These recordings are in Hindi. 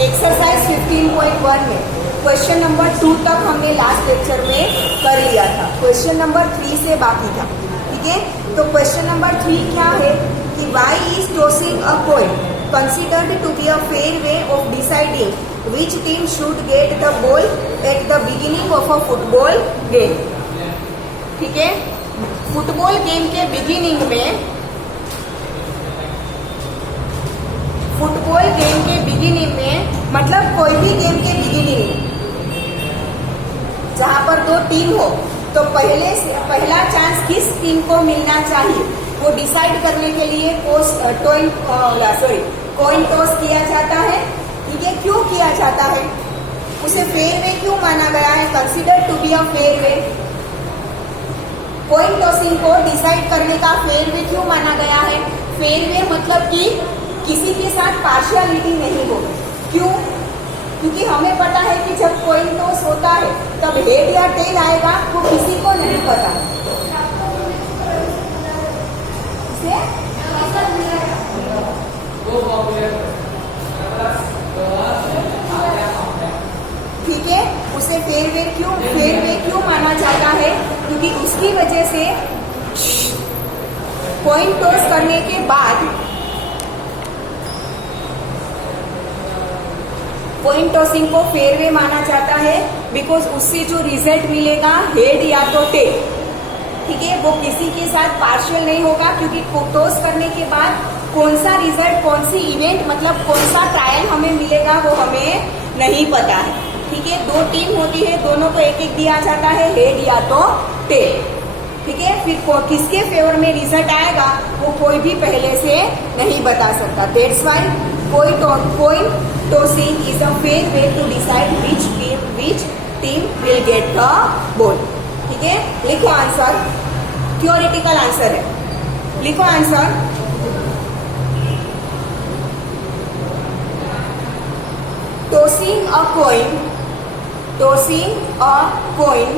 एक्सरसाइज 15.1 में क्वेश्चन नंबर 2 तक हमने लास्ट लेक्चर में कर लिया था। क्वेश्चन नंबर 3 से बाकी था। ठीक है, तो क्वेश्चन नंबर 3 क्या है कि why is tossing a coin considered to be a fair way of deciding which team should get the ball at the beginning of a football game. ठीक है, फुटबॉल गेम के बिगिनिंग में फुटबॉल गेम के बिगिनिंग में मतलब कोई भी गेम के बिगिनिंग में जहां पर दो टीम हो तो पहला चांस किस टीम को मिलना चाहिए वो डिसाइड करने के लिए कॉइन टॉस किया जाता है। ठीक है, क्यों किया जाता है, उसे फेयर वे क्यों माना गया है, consider to be a fair way. Coin tossing को डिसाइड करने का फेयर वे क्यों माना गया है। फेयर वे मतलब कि किसी के साथ पार्शियलिटी नहीं हो। क्यों, क्योंकि हमें पता है कि जब कॉइन टॉस होता है तब हेड या टेल आएगा वो किसी को नहीं पता। ठीक है, उसे फेयर वे क्यों माना जाता है, क्योंकि उसकी वजह से कॉइन टॉस करने के बाद कॉइन टॉसिंग को फेयर वे माना जाता है बिकॉज उससे जो रिजल्ट मिलेगा हेड या तो टेल, ठीक है, वो किसी के साथ पार्शियल नहीं होगा क्योंकि टॉस करने के बाद कौन सा रिजल्ट, कौन सी इवेंट मतलब कौन सा ट्रायल हमें मिलेगा वो हमें नहीं पता है। ठीक है, दो टीम होती है, दोनों को एक एक दिया जाता है, हेड या तो टेल। ठीक है, फिर किसके फेवर में रिजल्ट आएगा वो कोई भी पहले से नहीं बता सकता। That's why coin tossing is a fair way to decide which team will get the ball. ठीक है, लिखो आंसर, थ्योरेटिकल आंसर है, लिखो answer. Tossing a coin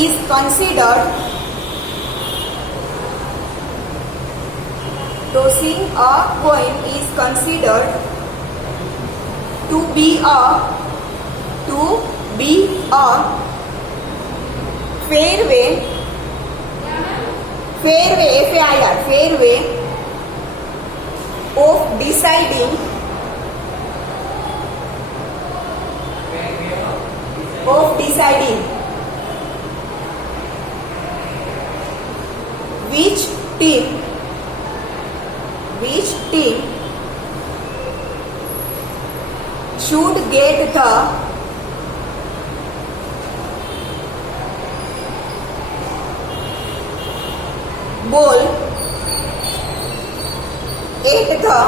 is considered tossing a coin is considered to be a fair way of deciding which team should get the ball at the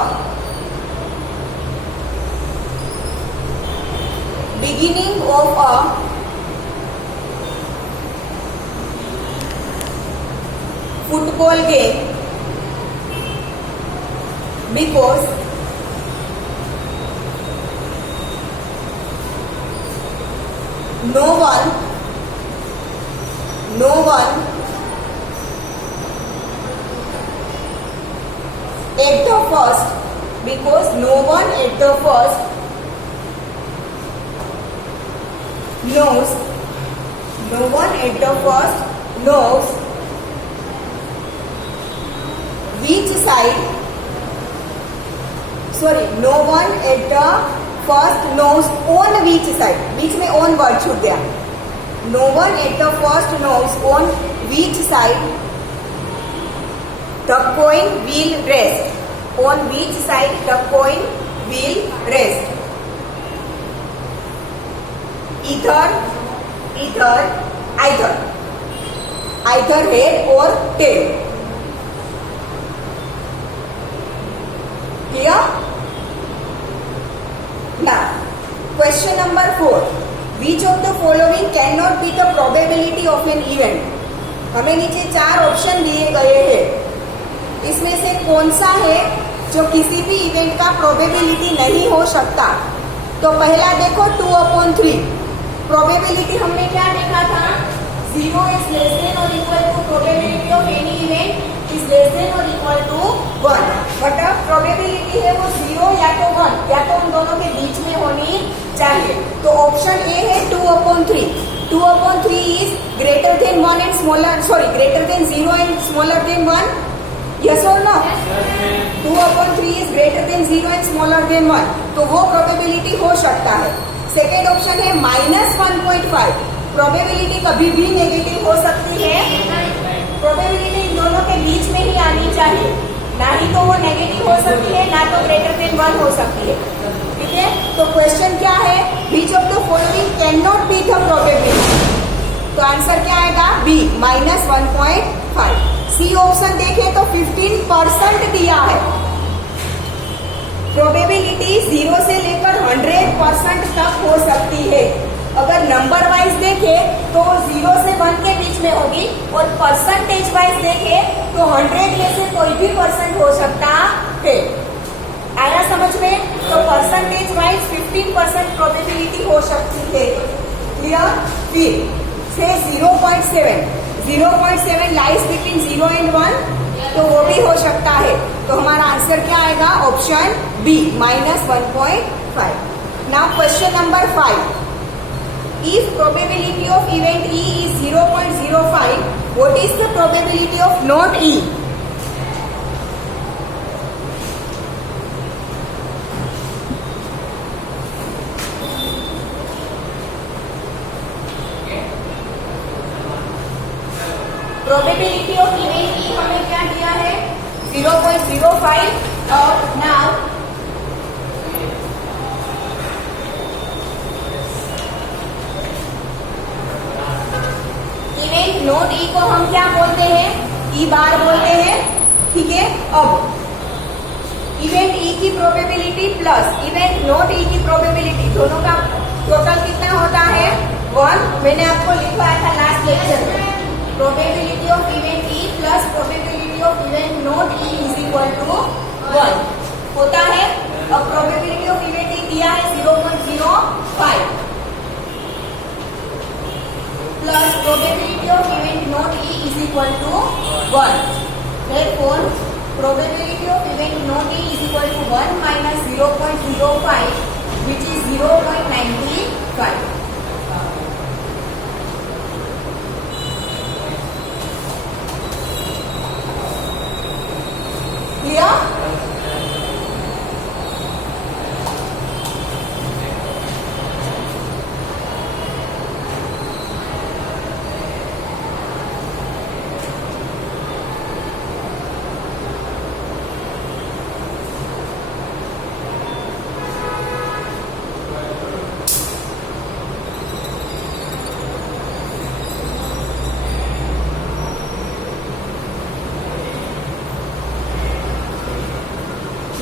beginning of a football game because no one at the first knows which side, no one at the first knows on which side, बीच में on word छूट गया, no one at the first knows on which side the coin will rest, on which side the coin will rest, either head or tail. Clear? Now, question number 4. Which of the following cannot be the probability of an event? हमें नीचे 4 ऑप्शन दिए गए हैं, इसमें से कौन सा है जो किसी भी इवेंट का प्रोबेबिलिटी नहीं हो सकता। तो पहला देखो 2/3 प्रोबेबिलिटी हमने क्या देखा था, 0 is less than or equal to probability of है वो 0 या तो 1 या तो उन दोनों के बीच में होनी चाहिए। तो ऑप्शन ए है 2/3। 2/3 is greater than 1 and smaller, sorry greater than 0 and smaller than 1। Yes और no? 2/3 is greater than 0 and smaller than 1, तो वो प्रोबेबिलिटी हो सकता है। सेकेंड ऑप्शन है -1.5। प्रोबेबिलिटी कभी भी नेगेटिव हो सकती है, प्रोबेबिलिटी इन दोनों के बीच में ही आनी चाहिए, ना ही तो वो नेगेटिव हो सकती है ना तो ग्रेटर देन 1 हो सकती है। ठीक है, तो क्वेश्चन क्या है, which of the following can not be the probability. तो आंसर क्या आएगा, बी -1.5। सी ऑप्शन देखें तो 15% दिया है। प्रोबेबिलिटी 0 से लेकर 100% तक हो सकती है। अगर नंबर वाइज देखे तो 0 से 1 के बीच में होगी, और परसेंटेज वाइज देखे तो 100 में से कोई भी परसेंट हो सकता है। आया समझ में? तो परसेंटेज वाइज 15% प्रोबेबिलिटी हो सकती है। क्लियर? फिर से 0.7 लाइज बिटवीन 0 एंड 1, तो वो भी हो सकता है। तो हमारा आंसर क्या आएगा, option B -1.5। Now question number 5। If probability of event E is 0.05, what is the probability of not E? Probability of event E हमें क्या दिया है, 0.05। और now इवेंट नोट ई को हम क्या बोलते हैं, ई बार बोलते हैं। ठीक है, अब इवेंट ई की प्रोबेबिलिटी प्लस इवेंट नोट ई की प्रोबेबिलिटी, दोनों का टोटल कितना होता है, 1। मैंने आपको लिखवाया था लास्ट लेक्चर में, probability of event E plus probability of event not E is equal to 1 होता है। अब प्रोबेबिलिटी ऑफ इवेंट ई दिया है 0.05 plus probability of event not E is equal to 1. Therefore, probability of event not E is equal to 1 minus 0.05, which is 0.95. Clear?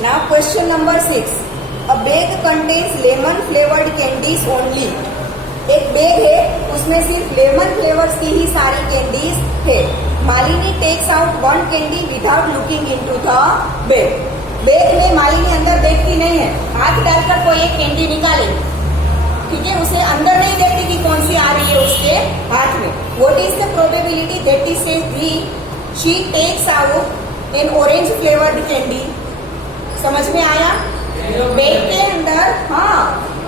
Now question number 6. A bag contains lemon flavored candies only. एक बैग है, उसमें सिर्फ लेमन फ्लेवर्स की ही सारी कैंडीज है। Malini takes out 1 candy without looking into the bag. Bag में मालिनी अंदर देखती नहीं है, हाथ डालकर कोई एक कैंडी निकाले, ठीक है, उसे अंदर नहीं देखती कि कौन सी आ रही है उसके हाथ में। What is the probability that is she takes out an orange flavoured candy. समझ में आया? बैग के अंदर, हाँ,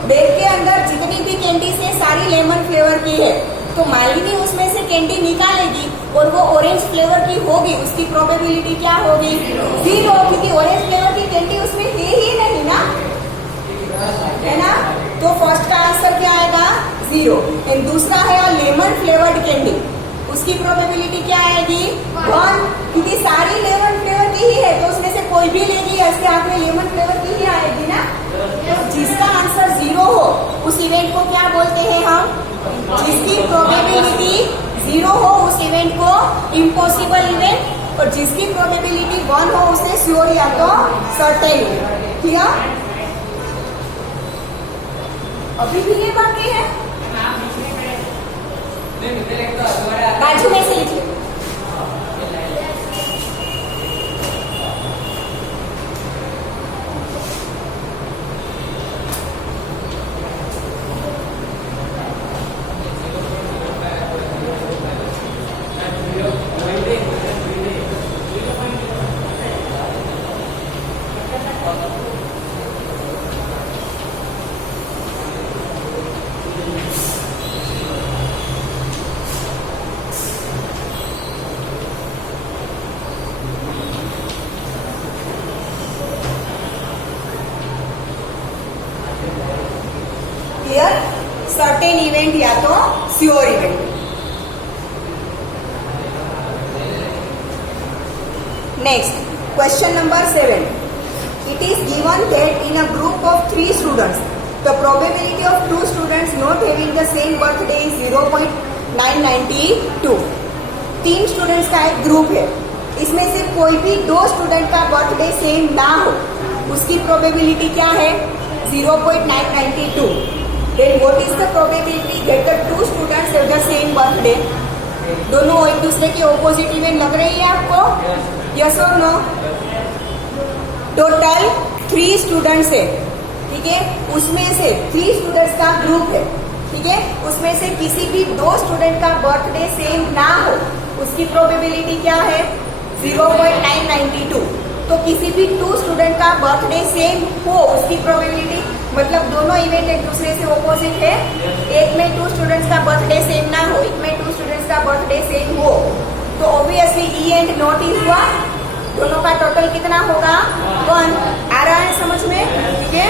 बैग के अंदर जितनी भी कैंडीज है सारी लेमन फ्लेवर की है, तो मालिनी उसमें से कैंडी निकालेगी और वो ऑरेंज फ्लेवर की होगी, उसकी प्रोबेबिलिटी क्या होगी, 0, क्योंकि ऑरेंज फ्लेवर की कैंडी उसमें है ही नहीं ना, है ना। तो फर्स्ट का आंसर क्या आएगा, 0। एंड दूसरा है लेमन फ्लेवर्ड कैंडी, उसकी प्रोबेबिलिटी क्या आएगी, 1, क्योंकि सारी लेमन फ्लेवर की ही है, तो उसमें से कोई भी लेगी उसके हाथ में लेमन फ्लेवर की ही आएगी ना। तो जिसका आंसर 0 हो उस इवेंट को क्या बोलते हैं हम, जिसकी प्रोबेबिलिटी 0 हो उस इवेंट को इम्पॉसिबल इवेंट, और जिसकी प्रोबेबिलिटी 1 हो उसे श्योर या तो सर्टेन। ठीक है, अभी भी ये बाकी है, बाजू में से लीजिए। इवेंट या तो sure event. Next question number 7, it is given that in a group of 3 students the probability of 2 students not having the same birthday is 0.992। 3 students का एक ग्रुप है, इसमें से कोई भी 2 स्टूडेंट का बर्थडे सेम ना हो, उसकी प्रोबेबिलिटी क्या है? 0.992। Then what is the probability that the 2 students have the same birthday? दोनों एक दूसरे के ऑपोजिट इवेंट लग रही है आपको? यस और नो? टोटल 3 स्टूडेंट्स है, ठीक है, उसमें से 3 स्टूडेंट्स का ग्रुप है, ठीक है, उसमें से किसी भी 2 स्टूडेंट का बर्थडे सेम ना हो, उसकी प्रोबेबिलिटी क्या है? 0.992। तो किसी भी 2 स्टूडेंट का बर्थडे सेम हो, उसकी प्रोबेबिलिटी मतलब दोनों इवेंट एक दूसरे से ऑपोजिट है, एक में 2 स्टूडेंट्स का बर्थडे सेम ना हो, एक में 2 स्टूडेंट्स का बर्थडे सेम हो, तो obviously E and not is हुआ, दोनों का टोटल कितना होगा? 1। आ रहा है समझ में? ठीक है,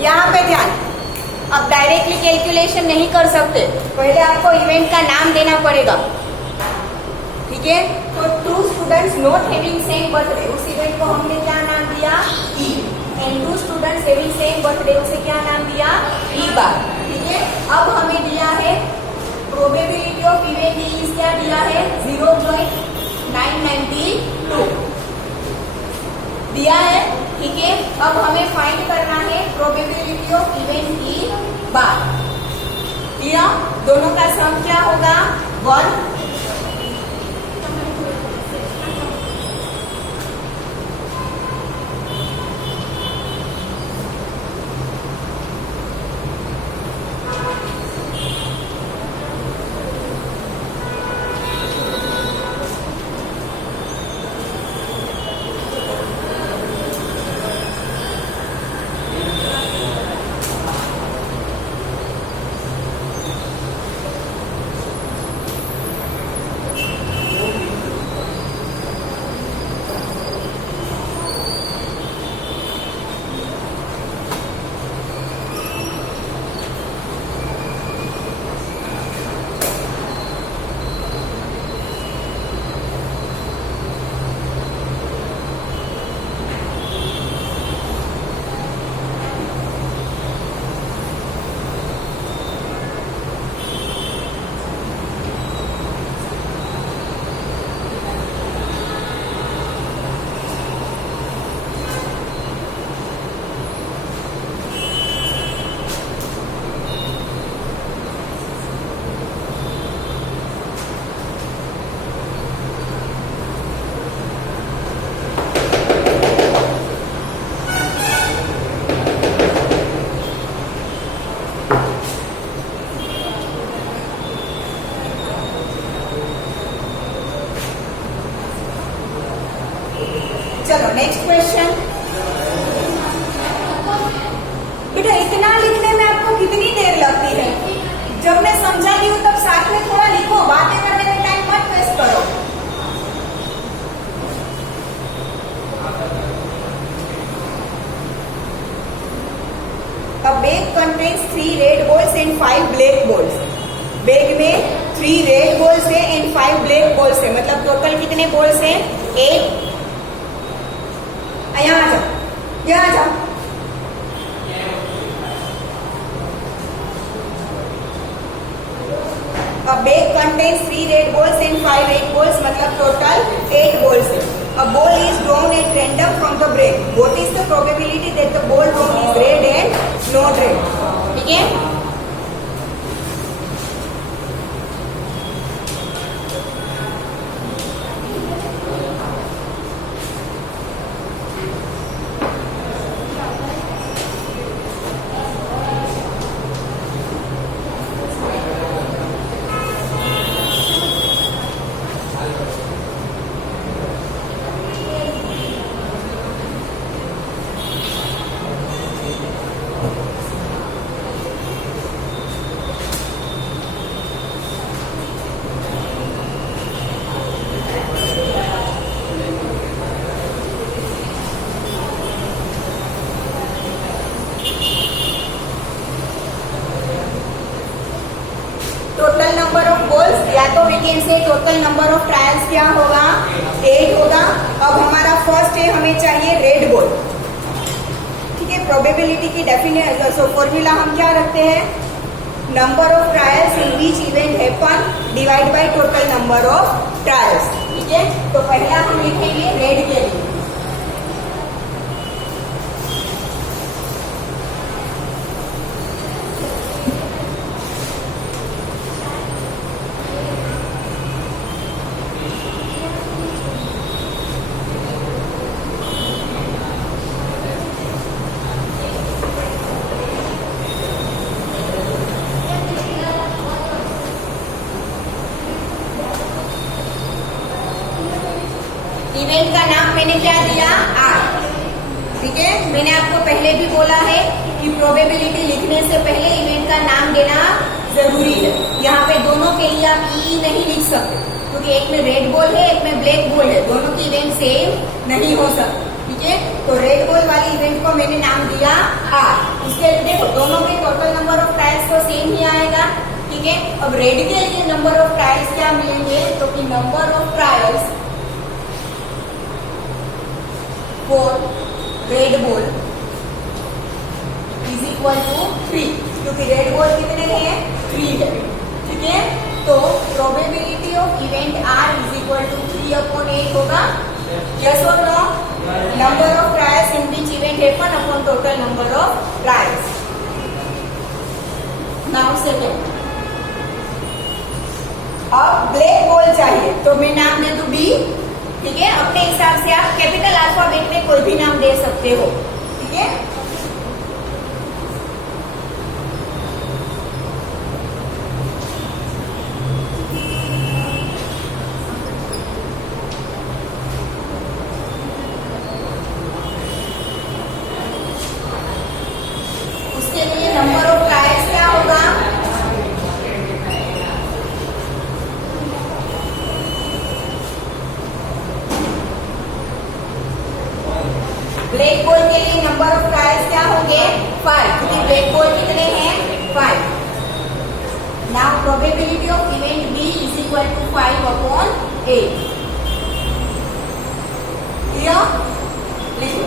यहाँ पे ध्यान, अब डायरेक्टली कैलकुलेशन नहीं कर सकते, पहले आपको इवेंट का नाम देना पड़ेगा, ठीक है। तो 2 students not having same birthday, उस इवेंट को हमने क्या नाम दिया? E. And 2 students having same birthday, उसे क्या नाम दिया? ई बार, ठीक है। अब हमें दिया है प्रोबेबिलिटी ऑफ इवेंट इज क्या दिया है? 0.992 दिया है, ठीक है। अब हमें फाइंड करना है प्रोबेबिलिटी ऑफ इवेंट ई बार। दिया, दोनों का सम क्या होगा? 1। चलो नेक्स्ट क्वेश्चन। बेटा इतना लिखने में आपको कितनी देर लगती है? जब मैं समझाती हूँ तब साथ में थोड़ा लिखो, बातें करने में टाइम मत वेस्ट करो। A bag contains 3 red balls and 5 black balls. Bag में 3 रेड बॉल्स है एंड 5 ब्लैक बॉल्स है, मतलब टोटल कितने बॉल्स हैं? 8। यहाँ आ जाओ, यहाँ आ जाओ। A contains 3 red balls and 5 white balls, मतलब total 8 balls है. A ball is drawn at random from the break. What is the probability that the ball drawn is red and not red? ठीक है. टोटल नंबर ऑफ बॉल्स, या तो we can say total number of trials क्या होगा, 8 होगा. अब हमारा फर्स्ट है, हमें चाहिए रेड बॉल. ठीक है. प्रोबेबिलिटी की डेफिनेशन फॉर्मूला हम क्या रखते हैं, number of trials in which event happen divide by total number of trials. ठीक है. तो पहला हम लिखेंगे रेड के लिए. इवेंट का नाम मैंने क्या दिया, आर. ठीक है. मैंने आपको पहले भी बोला है कि प्रोबेबिलिटी लिखने से पहले इवेंट का नाम देना जरूरी है. यहाँ पे दोनों के लिए आप ई नहीं लिख सकते, क्योंकि एक में रेड बॉल है, एक में ब्लैक बॉल है. दोनों की इवेंट सेम नहीं हो सकती. ठीक है. तो रेड बॉल वाली इवेंट को मैंने नाम दिया आर. उसके लिए देखो दोनों के टोटल नंबर ऑफ ट्रायल्स तो सेम ही आएगा. ठीक है. अब रेड के लिए नंबर ऑफ ट्रायल्स क्या मिलेंगे, तो कि number of trials for red ball is equal to 3, क्योंकि रेड बॉल कितने हैं, 3 है. ठीक है. तो probability of event R is equal to 3/8 होगा. यस और no. Number of trials in which event happen upon total number of trials. Now second. अब ब्लैक बॉल चाहिए, तो मैं नाम दे दूं B. ठीक है. अपने हिसाब से आप कैपिटल अल्फाबेट में कोई भी नाम दे सकते हो. ठीक है. उसके लिए नंबर ऑफ ट्रायल्स क्या होगा, ब्लैक बॉल के लिए नंबर ऑफ ट्रायल्स क्या होंगे, 5, क्योंकि ब्लैक बॉल कितने हैं, 5. Now probability of event B is equal to 5/8. Clear. लिखो.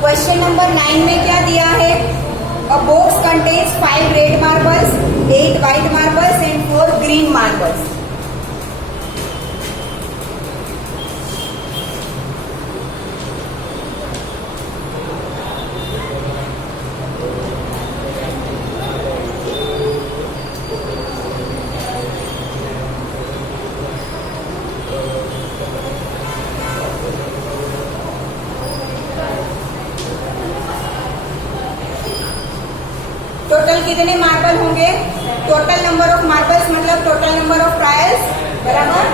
क्वेश्चन नंबर 9 में क्या दिया है, contains 5 red marbles, 8 white marbles and 4 green marbles. Total कितने मार्बल होंगे? टोटल नंबर ऑफ मार्बल्स मतलब टोटल नंबर ऑफ ट्रायल्स बराबर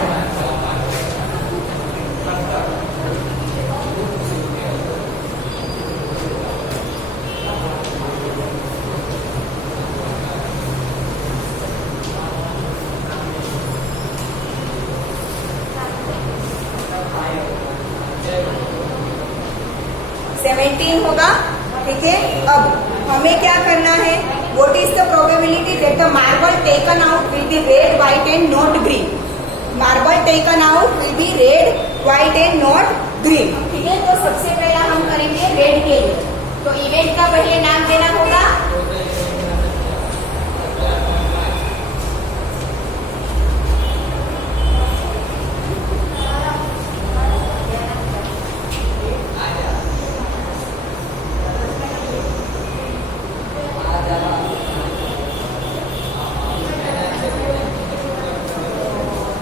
17 होगा। ठीक है, अब हमें क्या करना है? What is the probability that the marble taken out will be red, white and not green? Marble taken out will be red, white and not green. ठीक है, तो सबसे पहला हम करेंगे रेड के लिए। तो इवेंट का पहले नाम देना होगा।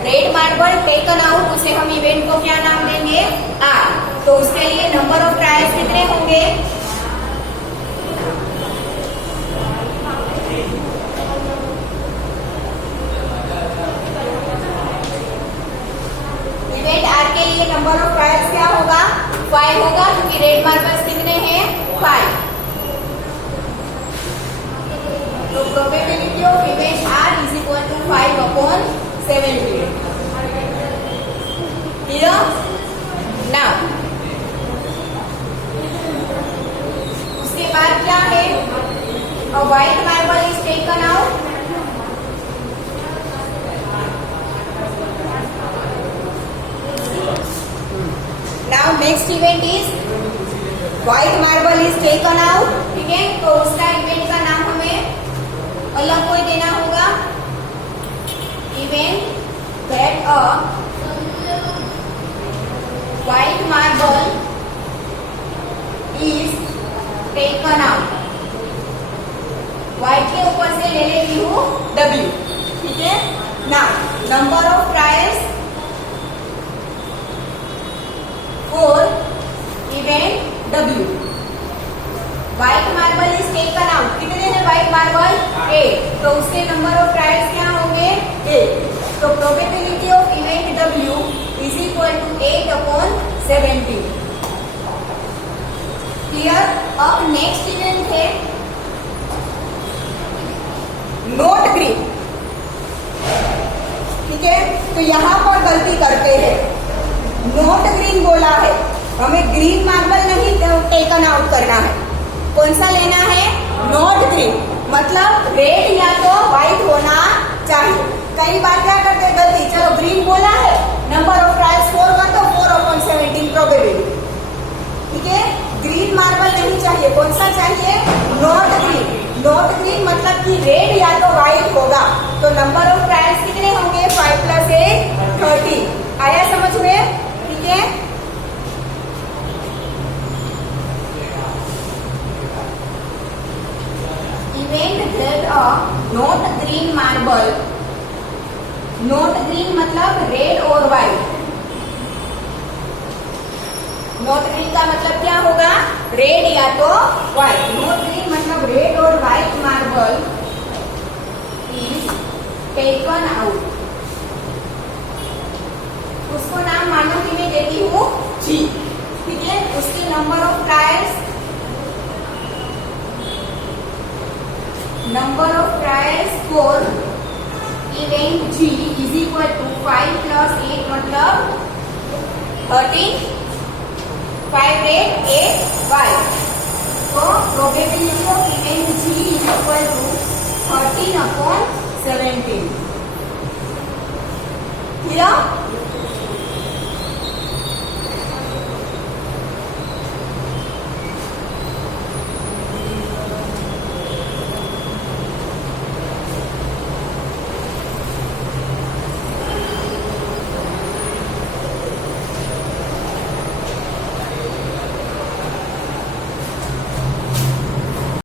रेड मार्बल टेकन आउट, उसे हम इवेंट को क्या नाम देंगे? आर। तो उसके लिए नंबर ऑफ ट्रायल्स कितने होंगे? इवेंट आर के लिए नंबर ऑफ ट्रायल्स क्या होगा? 5 होगा, क्योंकि रेड मार्बल्स कितने हैं? 5। तो probability of event R is equal to 5/17। Here, now, उसके बाद क्या है? A white marble is taken out. Now next event is white marble is taken out. ठीक है, तो उसका इवेंट का नाम हमें अलग कोई देना होगा। Event that a white marble is taken out. white के ऊपर से ले लेती हूँ W। ठीक है, now number of trials for event W. white marble is taken out, कितने हैं white marble? 8। तो उसके number of trials क्या होंगे? 8। तो probability of event W is equal to 8/17। Here, अब नेक्स्ट इवेंट है नोट ग्रीन। ठीक है, तो यहाँ पर गलती करते हैं, नोट ग्रीन बोला है, हमें ग्रीन मार्बल नहीं टेकन आउट करना है। कौन सा लेना है? नोट ग्रीन, मतलब रेड या तो व्हाइट होना चाहिए। कई बार क्या करते हैं गलती, चलो ग्रीन बोला है, नंबर ऑफ ट्रायल्स 4 का तो 4/17 प्रोबेबिलिटी। ठीक है, ग्रीन मार्बल नहीं चाहिए, कौन सा चाहिए? Not green. नॉट ग्रीन मतलब कि रेड या तो व्हाइट होगा। तो नंबर ऑफ ट्रायल्स कितने होंगे? 5 + 8 13। आया समझ में? ठीक है, event that a not green marble, not green मतलब रेड और व्हाइट। नॉट ग्रीन का मतलब क्या होगा? रेड या तो व्हाइट। नॉट ग्रीन मतलब रेड और white marble is taken out. उसको नाम मानो कि मैं देती हूँ G। ठीक है, उसके number of trials, number of trials for event G is equal to 5 + 8 मतलब 13। 5 red 8 white। तो probability of event G is equal to 13/17। Clear?